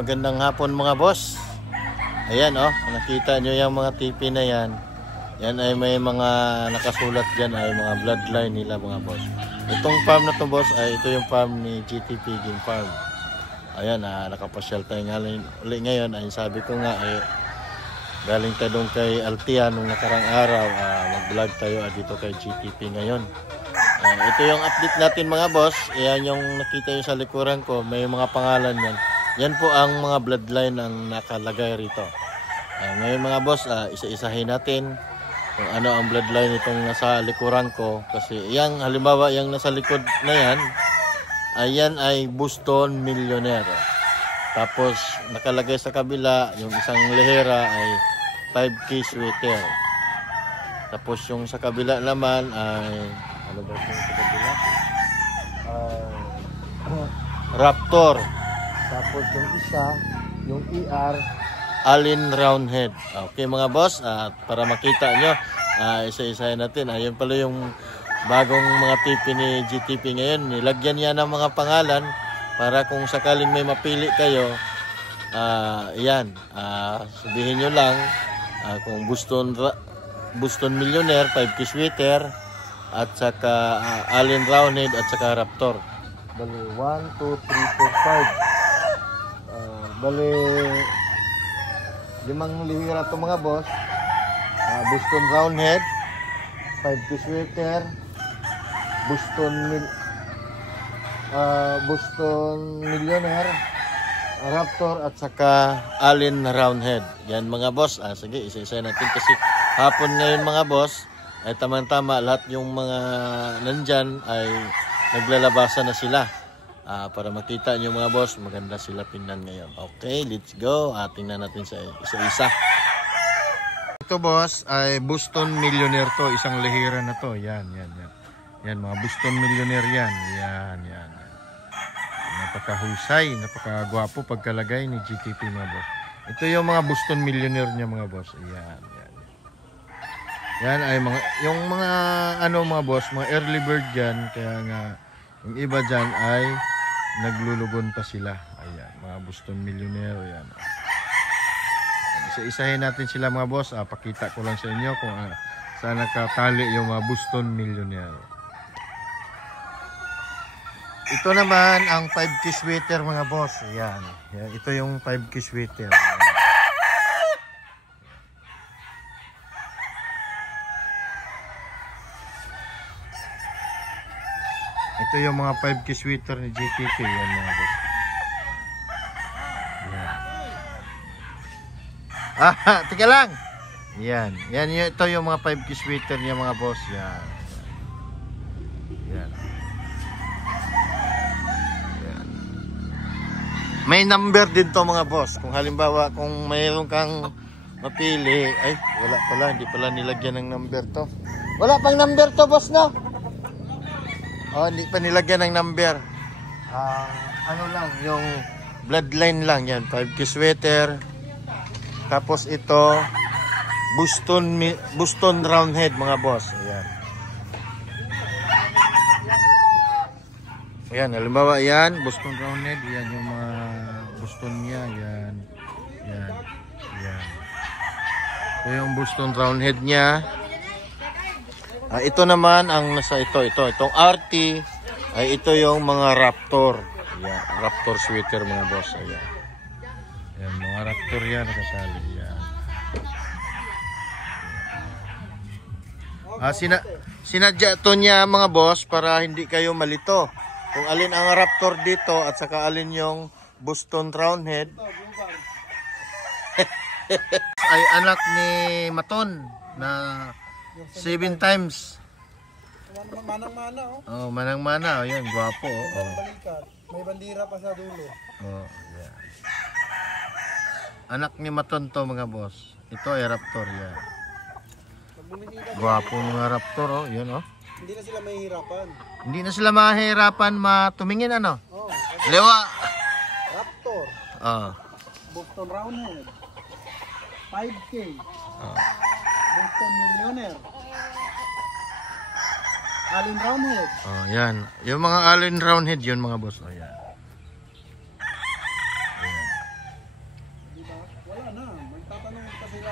magandang hapon mga boss. Ayan nakita nyo yung mga tipi na yan. Yan ay may mga nakasulat dyan ay mga bloodline nila mga boss. Itong farm na to boss ay ito yung farm ni GTP Game Farm. Ayan nakapasyal tayo uli ngayon. Ay sabi ko nga galing tayo doon kay Altia nung nakarang araw. Mag-vlog tayo dito kay GTP ngayon. Ito yung update natin mga boss. Ayan yung nakita nyo sa likuran ko. May mga pangalan yan. Yan po ang mga bloodline ang nakalagay rito. Ngayon mga boss, isa-isahin natin kung ano ang bloodline itong nasa likuran ko. Kasi yan, halimbawa yung nasa likod na yan, ayan ay Boston Millionaire. Tapos nakalagay sa kabila, yung isang lehera ay 5K sweater. Tapos yung sa kabila naman ay ano ba yung sa kabila? Raptor. Tapos yung isa, yung ER, Allen Roundhead. Okay mga boss, para makita nyo, isa-isahin natin. Ayun pala yung bagong mga tipi ni GTP ngayon. Nilagyan niya ng mga pangalan para kung sakaling may mapili kayo, yan, sabihin nyo lang kung Boston Millionaire, 5K sweater, at saka Allen Roundhead at saka Raptor. Bali, 1, 2, 3, 4, 5. Bali, 5 lihira ito mga boss. Boston Roundhead, 5K sweater, Boston Millionaire, Raptor at saka Allen Roundhead. Yan mga boss. Sige, isa-isa natin kasi hapon ngayon mga boss ay tamang-tama lahat yung mga nandyan ay naglalabasan na sila. Para makita nyo mga boss, maganda sila tingnan ngayon. Okay, let's go. Tingnan natin sa isa-isa. Ito boss ay Boston Millionaire to. Isang lehera na to. Yan. Yan mga Boston Millionaire yan. Yan. Napakahusay, napakagwapo pagkalagay ni GTP mga boss. Ito yung mga Boston Millionaire niya mga boss. Yan. Yan ay yung mga mga boss, mga early bird dyan. Kaya nga, yung iba dyan ay naglulugon pa sila. Ayan, mga Boston Millionaire. Ayan. Isa-isahin natin sila mga boss. Pakita ko lang sa inyo kung saan nakatali yung mga Boston Millionaire. Ito naman ang 5K sweater mga boss. Ayan. Ito yung 5K sweater. Ayan. Ito yung mga 5K sweater ni GTP. Yan mga boss. Yan. Tika lang. Yan. Ito yung mga 5K sweater niya mga boss. Yan. May number din to mga boss. Kung halimbawa, kung mayroon kang mapili. Ay, wala pala. Hindi pala nilagyan ng number to. Wala pang number to boss, no? Hindi pa nilagyan ng number. Ano lang, yung bloodline lang yan. 5K sweater. Tapos ito, Boston Roundhead mga boss. Ayan, halimbawa yan, Boston Roundhead. Yan yung mga Boston niya. Yan. Ito yung Boston Roundhead niya. Ito naman ang nasa itong RT ay ito yung mga Raptor. Ayan, Raptor sweater mga boss. Ayan. Ayan, mga Raptor yan nakasali. Ayan. Sinadya to niya mga boss para hindi kayo malito. Kung alin ang Raptor dito at saka alin yung Boston Roundhead ay anak ni Maton na 7 times. Manang-mana Manang-mana. Yan, gwapo. May bandira pa sa dulo. Yan. Anak ni Maton to mga boss. Ito ay Raptor yan. Gwapo mga Raptor yan Hindi na sila mahihirapan. Hindi na sila mahihirapan matumingin Lewa. Raptor. Boston Roundhead. 5K. Boston Millionaire. Allen Roundhead. Yan. Yung mga Allen Roundhead yun mga boss. Yan.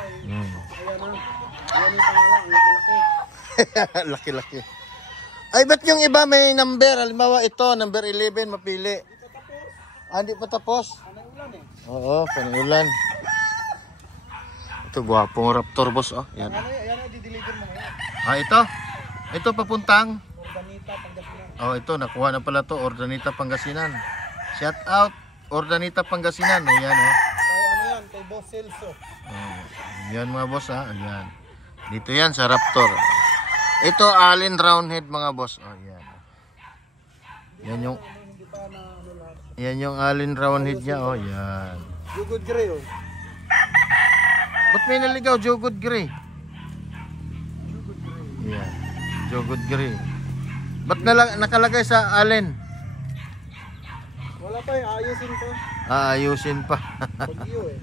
Ayan na. Ayan yung pangalan. Ang laki-laki. Laki-laki. Ay, ba't yung iba may number? Halimbawa ito, number 11, mapili. Hindi pa tapos. Anay ulan eh. Oo, panulan. Ito, gwapong Raptor, boss. Oh, yan. Yan ay di-deliver mo ngayon. Ito. Ito, papuntang. Ordanita, Pangasinan. Oh, ito, nakuha na pala to. Ordanita, Pangasinan. Shout out, Ordanita, Pangasinan. Ayan, oh. Ay, ano yan? Kay Boss Celso. Yan, mga boss, ha. Ayan. Dito yan, sa Raptor. Ito, Allen Roundhead, mga boss. Oh, yan. Yan yung... Hindi pa na ano lahat. Yan yung Allen Roundhead niya, oh. Yan. Jugod Gray oh. Ba't may naligaw? Jogod Gray. Yan. Jogod Gray. Ba't nakalagay sa Allen? Wala pa eh. Ayusin pa. Ayusin pa. Pag-iyo eh.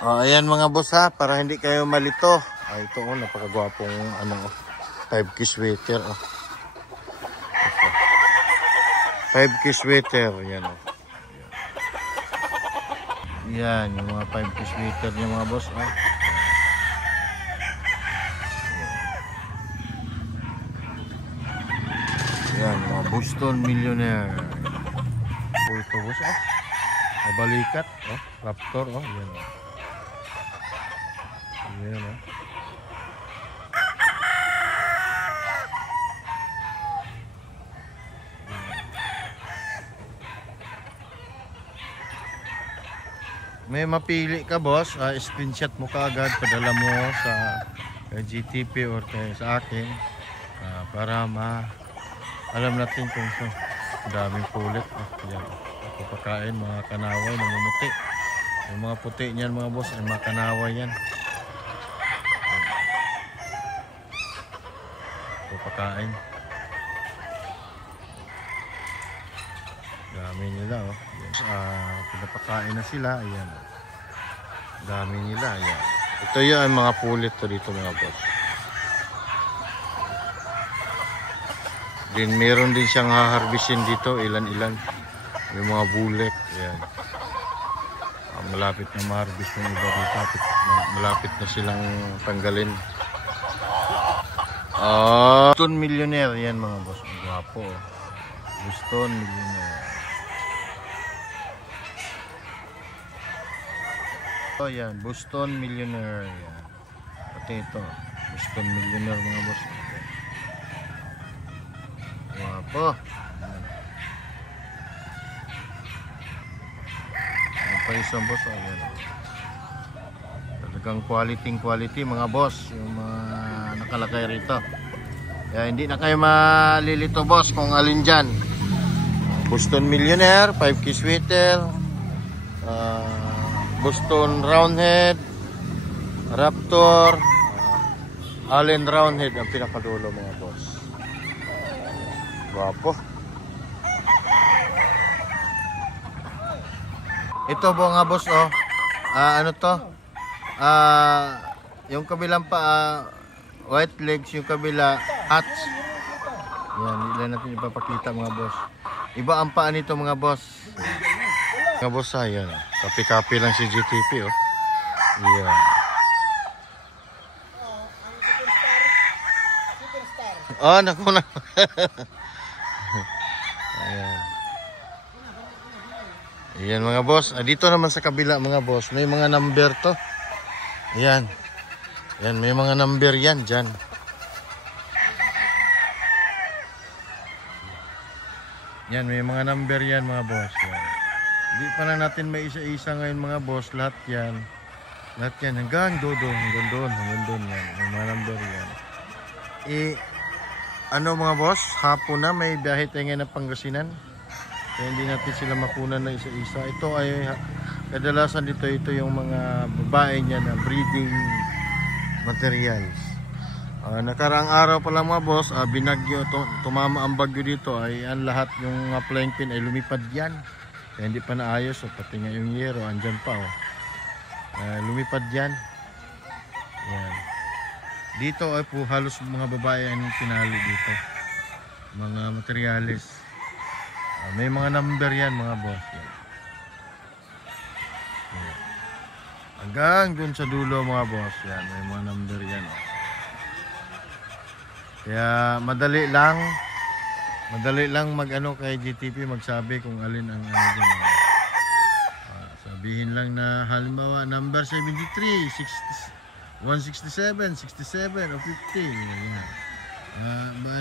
Ayan mga boss ha, para hindi kayo malito. Ito oh, napakagwapong ano, 5K sweater. 5K sweater, yan oh. Yan, yung mga 5K sweater niya mga boss. Yan, mga Boston Millionaire. Ito boss mabalikat. Raptor. Yan. Yan May mapili ka boss, screenshot mo kaagad, padala mo sa GTP or sa akin para alam natin kung daming pulit. Yan. Pagkain, mga kanaway, namumuti. Yung mga puti niyan mga boss ay mga kanaway yan. Pagkain. Dami nila oh. Pinapakain na sila, ayan. Dami nila, ayan. Ito yung mga pulit to dito mga boss. Din meron din siyang haharbisin dito, ilan-ilan. Yung mga bulek, ayan. Malapit na maharbis ng iba dito. Malapit na silang tanggalin. Boston Millionaire, yan mga boss. Ang gwapo. Boston Millionaire. Yan, Boston Millionaire. Yan. Pati ito, Boston Millionaire mga boss. Gwapo. Yan pa isang boss. Yan. Talagang quality mga boss. Yung mga nakalagay rito. Kaya hindi na kayo malilito boss kung alin dyan. Boston Millionaire, 5K sweater, Boston Roundhead, Raptor, Allen Roundhead ang pinakadulo mga boss. Guwapo. Ito po nga boss oh. Ano to? Yung kabilang pa white legs, yung kabila hats. Yan, hindi natin ipapakita mga boss. Iba ang paa nito mga boss. Mga boss ayan. Kapi-kapi lang si GTP oh. Yan. Naku na. Ayan. Ayan mga boss. Dito naman sa kabila mga boss, may mga number to. Ayan. Ayan, may mga number yan dyan. Yan, may mga number yan mga boss. Yan. Hindi pa na natin may isa-isa ngayon mga boss. Lahat yan. Lahat yan. Hanggang doon. Hanggang doon yan. May mga number yan. Ano mga boss? Hapon na may biyahe tayo ngayon ng Pangasinan. Kaya hindi natin sila makunan na isa-isa. Ito ay kadalasan dito. Ito yung mga babae niya na breeding materials. Nakaraang araw pa lang mga boss, binagyo, tumama ang bagyo dito ay ang lahat yung flying pin ay lumipad yan. Kaya hindi pa naayos, pati nga yung yero andyan pa lumipad yan. Yan. Dito ay po halos mga babae ang pinali dito. Mga materyales. May mga number yan mga boss. Yan. Yan. Hanggang dun sa dulo mga boss. Yan, may mga number yan. Kaya madali lang mag-ano kay GTP magsabi kung alin ang ano dyan. Sabihin lang na halimbawa number 73, 167, 67 o 50. Yan.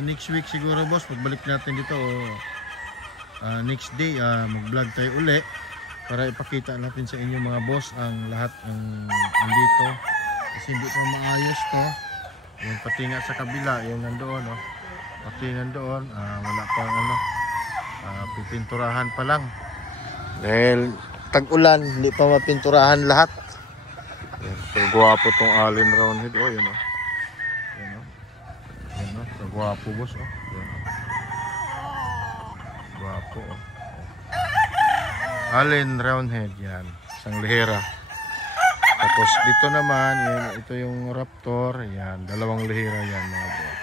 Next week siguro boss pagbalik natin dito next day mag-vlog tayo uli para ipakita natin sa inyo mga boss ang lahat ng andito kasi hindi pa maayos to. Yung pati nga sa kabila yung nandoon pati nandoon wala pang pipinturahan pa lang dahil tag-ulan hindi pa mapinturahan lahat. Yan, so guwapo tong Allen Roundhead yan so guwapo boss yan guwapo Allen Roundhead yan isang lihera. Tapos dito naman yan, ito yung Raptor yan dalawang lihera yan mga boss.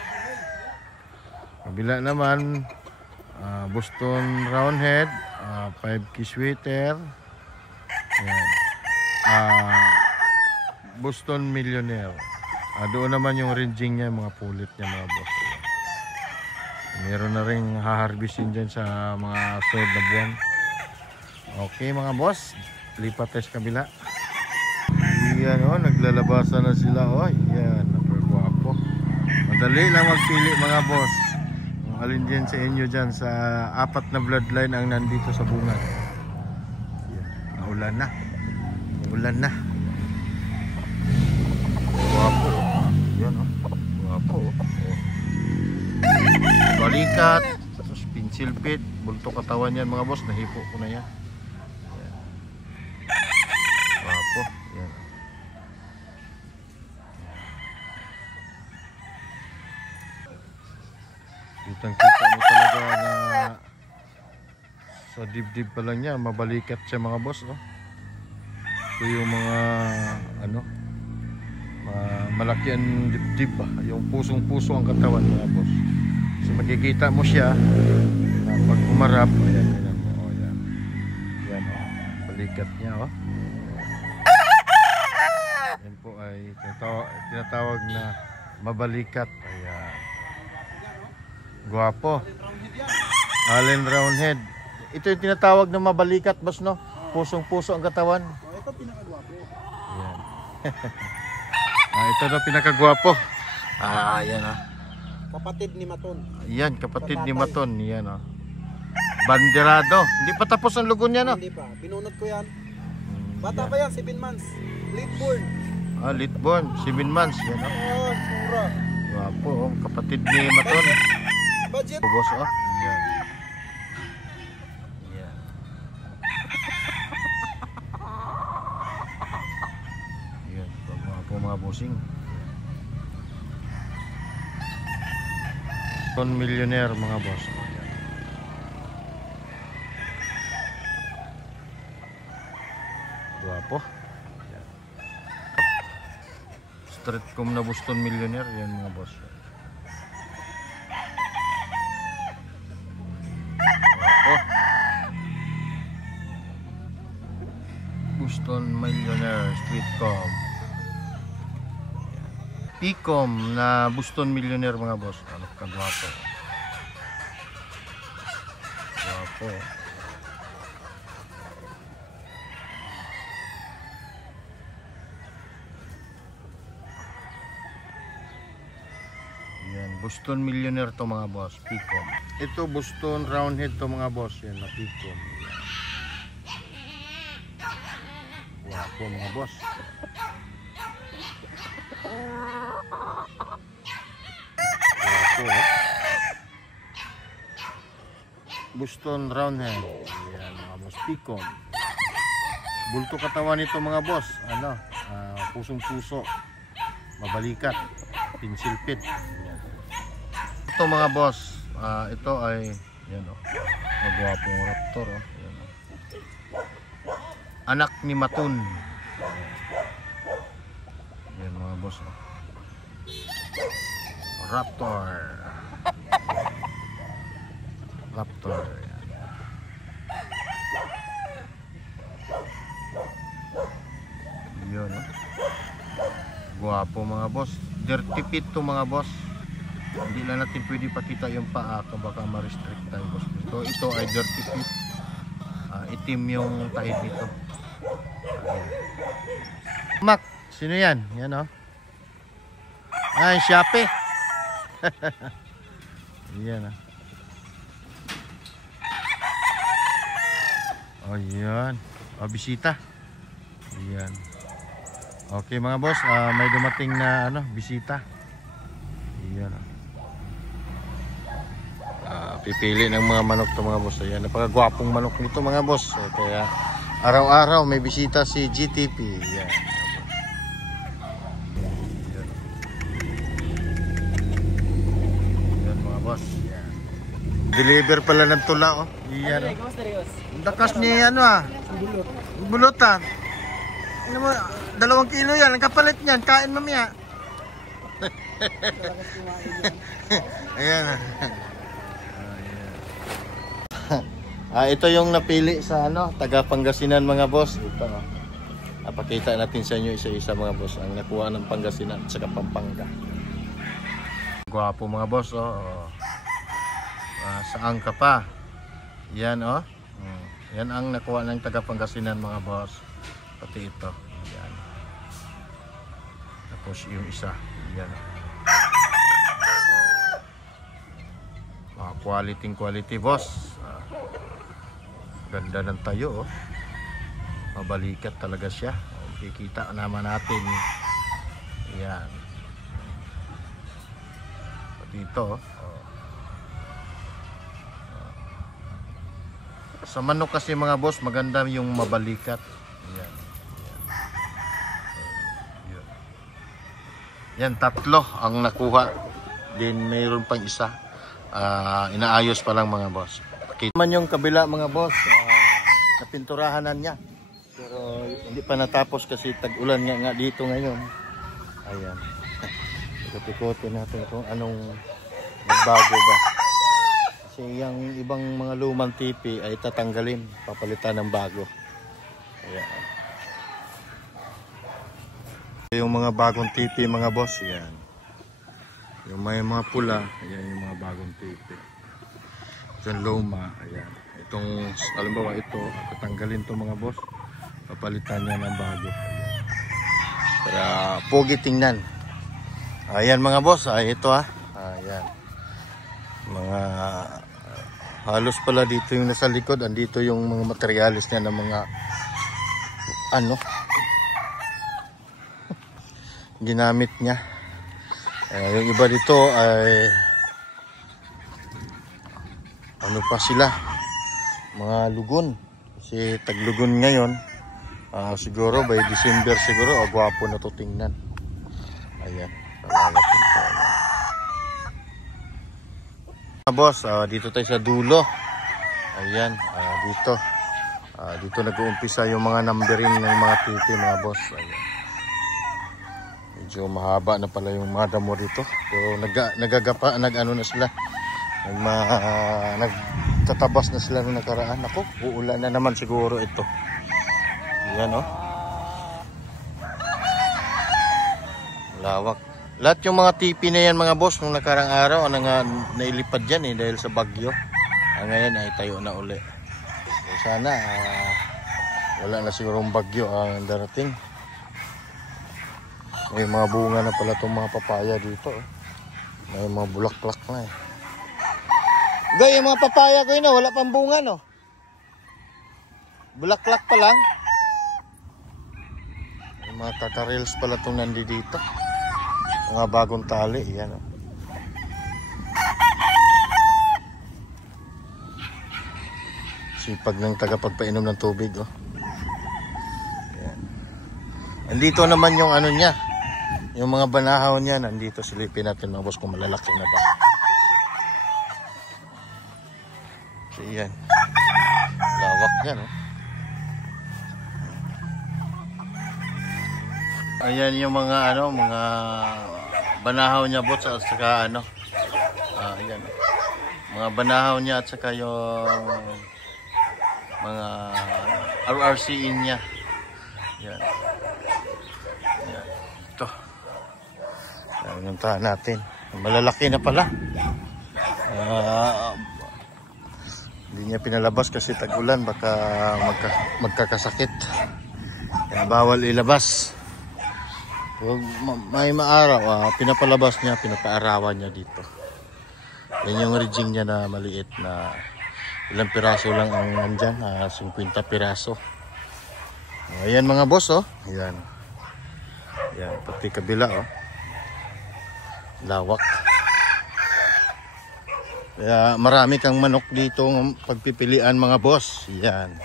Kabila naman Boston Roundhead 5 key sweater yan Boston Millionaire. Doon naman yung ranging niya, mga pulit niya mga boss. Meron na rin haharbisin dyan sa mga sunod na buwan. Okay mga boss, lipat tayo sa kabila. Yan naglalabasan na sila. Yan, napagwapo. Madali lang magpili mga boss. Kung alin dyan sa inyo dyan sa 4 na bloodline ang nandito sa bunga. Yan, naulan na. Ulan na. Guwapo. Yan guwapo. Balikat. Tapos pencil pit. Bulto katawan yan mga boss. Nahipo ko na yan. Guwapo. Yan. Kitang-kita mo talaga na sa dibdib pa lang niya. Mabalikat siya mga boss. Ito yung mga malaki ang dibdib yung pusong-puso ang katawan mga boss. So makikita mo siya na pag umarap yan balikat niya yan po ay tinatawag na mabalikat. Ayan. Guwapo. Allen Roundhead. Ito yung tinatawag na mabalikat boss pusong-puso ang katawan. Ito pinakagwapo. Yan. Ito na pinakagwapo. Yan Kapatid ni Maton. Yan, kapatid ni Maton. Yan Banderado. Hindi pa tapos ang lugon niya Hindi pa. Binunot ko yan. Bata pa yan, 7 months. Late born. Late born. 7 months. Yan Sura. Gwapo. Kapatid ni Maton. Budget. Boss Yan. Yan. Gwapo mga bossing. Millionaire mga boss. Guwapo. Streetcom na Boston Millionaire yan mga boss. Guwapo. Boston Millionaire Streetcom. Picom na Boston Millionaire mga boss. Kagwapo. Guwapo. Yan, Boston Millionaire to mga boss, Picom. Ito Boston Roundhead to mga boss, yan na Picom. Guwapo mga boss. Boston Roundhead. Yan mga boss, Picom. Bulto katawan nito mga boss. Pusong-puso. Mabalikat. Pencil pit. Yan. Ito mga boss, ito ay yan magwapong Raptor yan, anak ni Maton. Yan mga boss. Oh. Raptor. Raptor. Yun, oh. Guwapo mga boss. Dirty pit to mga boss. Hindi na natin pwede pakita yung paa kung baka ma-restrict tayo boss. Ito ay dirty pit. Itim yung tahid nito. Mac, sino yan? Yan, oh. Ay, Shopee. Yan, oh. Oh, yan. Oh, bisita. Yan. Okay mga boss, may dumating na bisita. Yan. Pipili ng mga manok to mga boss. Ayan, napakagwapong manok nito mga boss. So, kaya araw-araw may bisita si GTP. Yan. Yan mga boss. Yan. Deliver pala ng tula, oh. Yan. Ang dakas niya bulutan. Ano mo, 2 kilo yan. Ang kapalit niyan, kain mamaya. Ayan. Ito yung napili sa taga Pangasinan mga boss. Ito. Pakita natin sa inyo isa-isa mga boss ang nakuha ng Pangasinan at saka Pampanga. Gwapo mga boss, oh. Saan ka pa? Yan, oh. Yan ang nakuha ng taga Pangasinan mga boss. Pati ito. Yan. Tapos yung isa. Yan. Quality boss. Ganda ng tayo, oh. Mabalikat talaga siya. Kikita naman natin. Yan. Pati ito, oh. Sa manok kasi mga boss, maganda yung mabalikat. Yan. Yan, 3 ang nakuha. Din mayroon pang isa. Inaayos pa lang mga boss. Okay. Naman yung kabila mga boss, napinturahanan niya. Pero hindi pa natapos kasi tag-ulan nga dito ngayon. Ayan. Ikot-ikotin natin kung anong magbago ba. Kasi yung ibang mga lumang TV ay tatanggalin, papalitan ng bago. Ayan. Yung mga bagong TV mga boss, yan. Yung may mga pula, ayan yung mga bagong TV. Yung luma, ayan. Itong, halimbawa ito, tatanggalin to mga boss, papalitan niya ng bago. Ayan. Para pogi tingnan. Ayan mga boss, ito ayan. Mga halos pala dito yung nasa likod, andito yung mga materialis niya ng mga ginamit niya. Yung iba dito ay pa sila, mga lugon, kasi taglugon ngayon. Siguro by December siguro gwapo na to tingnan. Ayan, boss, dito tayo sa dulo. Ayan, dito nag-uumpisa yung mga numbering ng mga TV mga boss. Ayan. Medyo mahaba na pala yung mga damo dito. Pero nagagapa, na sila. Nagtatabas na sila nung nakaraan. Ako, uulan na naman siguro ito. Ayan, oh. Lawak. Lahat yung mga TV na yan mga boss nung nakarang araw nailipad yan dahil sa bagyo. Ngayon ay tayo na uli. So, sana wala na sigurong bagyo ang darating. May mga bunga na pala itong mga papaya dito. May mga bulaklak na Gay, yung mga papaya ko wala pang bunga no. Bulaklak pa lang. May mga kakarils pala itong nandito. Mga bagong tali, yan o. Sipag ng tagapagpainom ng tubig, oh. Yan. Andito naman yung niya. Yung mga banahaw niya, nandito silipin natin mga boss kung malalaki na ba. So, yan. Lawak yan, oh. Ayan yung mga ano, mga banahaw niya boss at saka ano. Ayan. Mga banahaw niya at saka yung mga RRCin niya. Ayan. Ayan. Ito. Pinuntahan natin. Malalaki na pala. Hindi niya pinalabas kasi tag-ulan, baka magkakasakit. Kaya bawal ilabas. Pag may maaraw, pinapalabas niya, pinapaarawan niya dito. Yan yung regime niya na maliit na ilang piraso lang ang nandyan, 50 piraso. Ayan mga boss, oh. Ayan. Ayan, pati kabila, oh. Lawak. Kaya marami kang manok dito ng pagpipilian mga boss. Yan.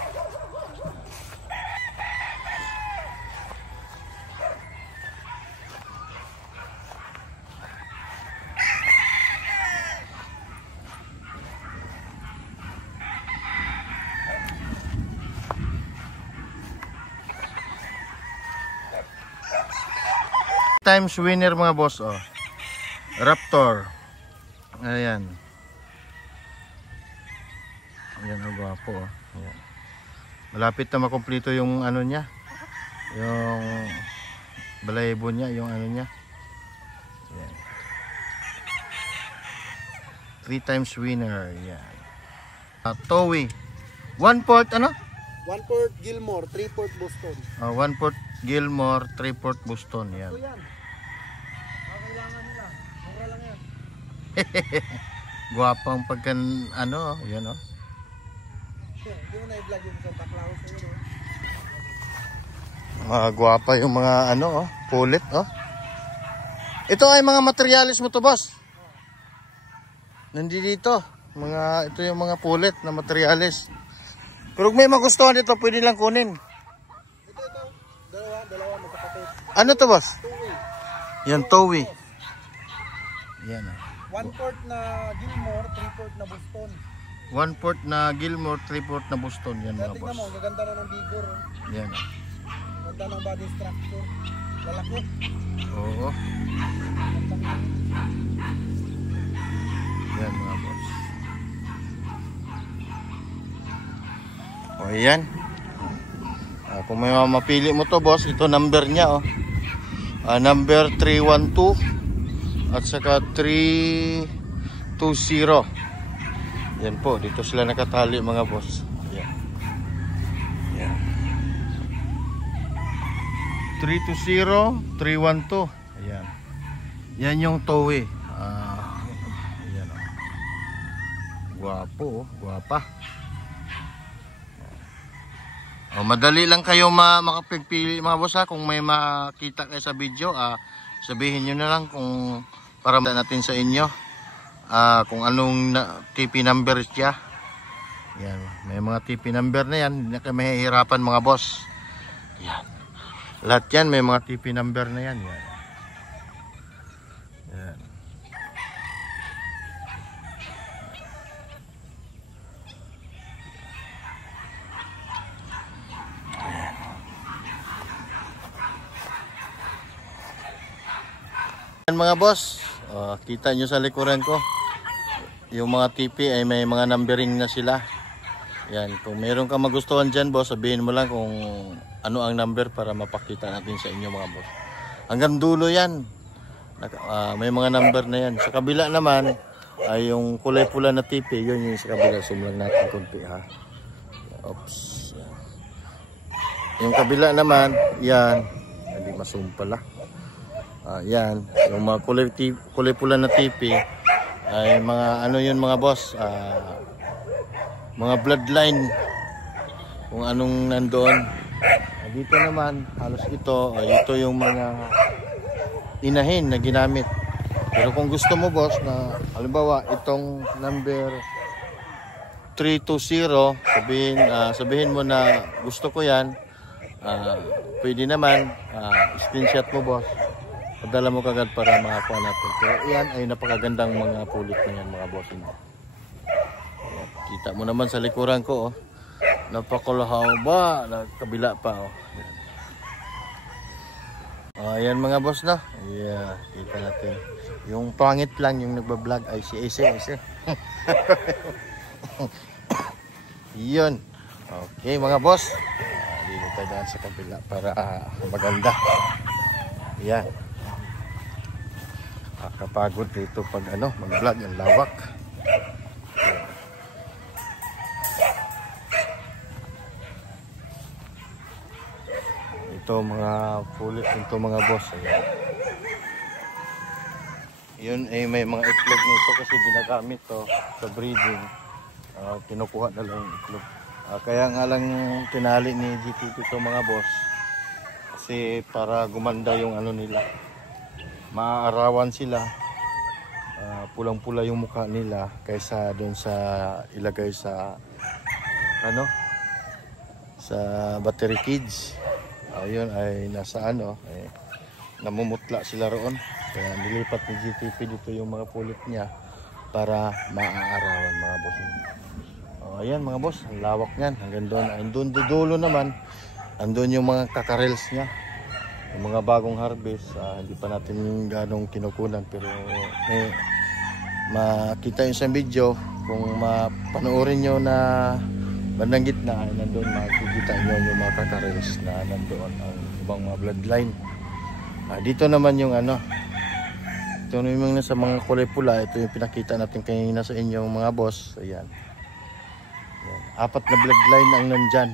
Times winner mga boss, oh. Raptor. Ayan. Ayan, ang gwapo, oh. Ayan. Malapit na makumpleto yung ano niya. Yung balahibo niya, yung ano niya. Ayan. 3 times winner. Ayan. Towie. 1/4 ano? 1/4 Gilmore, 3/4 Boston. 1/4 Gilmore, 3/4 Boston. Yan. Ito yan. Kailangan nila. Mura lang yan. Gwapang pagkan ano, yan oh. Hindi mo na-vlog yung Santa Claus. Mga gwapa yung mga ano, oh, pulit, oh. Ito ay mga materialis mo to, boss. Nandito. Ito yung mga pulit na materialis. Pero kung may magustuhan dito, pwede lang kunin. Ito. Dalawa magkapatid. Ano to, boss? Towie. Yan, Towie. Yan, oh. 1/4 na Gilmore, 3/4 na Boston. 1/4 na Gilmore, 3/4 na Boston. Yan mga Tingnan boss. mo, gaganda na ng bigor. Yan. Ganda ng body structure. Lalaki. Oo. Yan mga boss. O yan. Kung may mapili mo to boss, ito number niya, oh. Number 312 at saka 320. Yan po, dito sila nakatali mga boss. Yan. Yan. 320, 312. Ayan. Yan yung Towie. Ayan, oh. Gwapo, oh. Gwapa. Madali lang kayo makapagpili mga boss, ha. Kung may makita kayo sa video, sabihin nyo na lang kung para natin sa inyo. Kung anong TP number siya. Yan, may mga TP number na yan, hindi na kayo mahihirapan mga boss. Yan. Lahat yan may mga TP number na yan. Yan. Yan. Yan mga boss, kita nyo sa likuran ko. Yung mga TP ay may mga numbering na sila. Yan, kung meron kang magustuhan dyan boss, sabihin mo lang kung ano ang number para mapakita natin sa inyo mga boss. Hanggang dulo yan. May mga number na yan. Sa kabila naman ay yung kulay pula na TP, yun yung sa kabila. Sumlang natin kunti, ha. Oops. Yan. Yung kabila naman, yan. Hindi masum pala. Yan, yung mga kulay pula na TP ay mga ano yun mga boss, mga bloodline kung anong nandoon. Dito naman halos ito yung mga inahin na ginamit. Pero kung gusto mo boss na halimbawa itong number 320, sabihin mo na gusto ko yan, pwede naman, screenshot mo boss, padala mo kagad para makakuha natin. Pero yan ay napakagandang mga pulit na yan mga bossing. Kita mo naman sa likuran ko, oh. Napakalahaw ba? Kabila pa, oh. ayan mga boss, no? Yeah, kita natin. Yung pangit lang yung nagbablog ay si Ese. Yun. Okay mga boss. Dito tayo daan sa kabila para maganda. Yan. Kapagod dito pag mag-vlog ng lawak. Ito mga pulit ito mga boss. Ayan. Yun ay may mga itlog nito kasi ginagamit to sa breeding. Kinukuha na lang yung itlog. Kaya nga lang tinali ni GTP ito mga boss. Kasi para gumanda yung nila. Maaarawan sila. Pulang-pula yung mukha nila kaysa doon sa ilagay sa sa battery cage. Ayun ay nasa namumutla sila roon. Kaya nilipat ni GTP dito yung mga pulit niya para maaarawan mga boss. Ayan mga boss, ang lawak niyan. Hanggang doon. Andun dulo naman, andun yung mga kakarels niya. Yung mga bagong harvest. Hindi pa natin ganong kinukunan. Pero makita yung sa video. Kung mapanoorin nyo na bandang gitna ay nandun, makikita nyo yung mga kakarels na nandoon ang ibang mga bloodline. Dito naman yung ito naman sa mga kulay pula. Ito yung pinakita natin kanina sa inyo mga boss. Ayan. Apat na bloodline ang nandyan.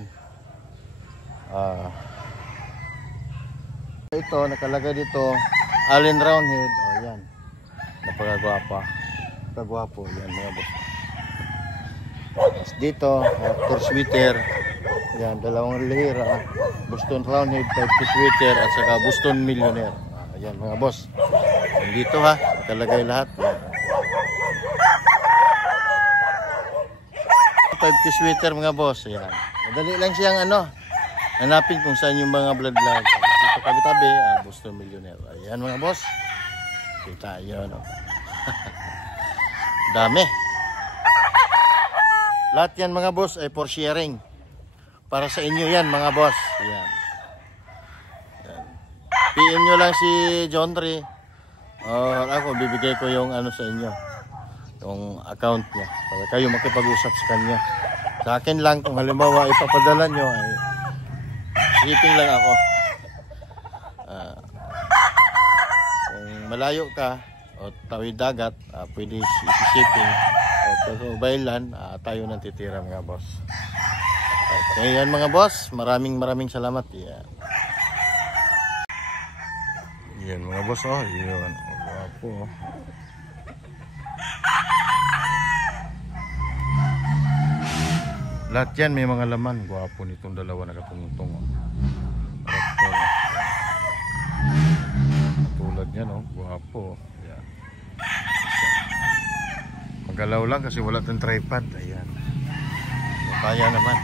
Ito nakalagay dito Allen Roundhead. Ayan. Napakagwapa. Napakagwapo yan mga boss. Dito Sweater. Ayan, dalawang lihira. Boston Roundhead, 5 Sweater at saka Boston Millionaire. Ayan mga boss. Dito nakalagay lahat. 5 Sweater mga boss. Ayan. Madali lang siyang hanapin kung saan yung mga bloodline. Dito tabi-tabi, Boston Millionaire. Ayan mga boss. Kita yun. Dami. Lahat yan mga boss ay for sharing. Para sa inyo yan mga boss. Ayan. PM nyo lang si John Ray. Ako bibigay ko yung sa inyo. Yung account niya. Para kayo makipag-usap sa kanya. Sa akin lang kung halimbawa ipapadala nyo ay shipping lang ako. Kung malayo ka o tawid dagat, pwede shipping. O kung mobile tayo nang titira mga boss. Okay yan mga boss. Maraming salamat. Yan mga boss. Yun. Wapo. Lahat yan may mga laman. Gwapo nitong dalawa na katungtong. Tulad yan gwapo. Yan. Magalaw lang kasi wala tayong tripod. Ayan. Kaya naman.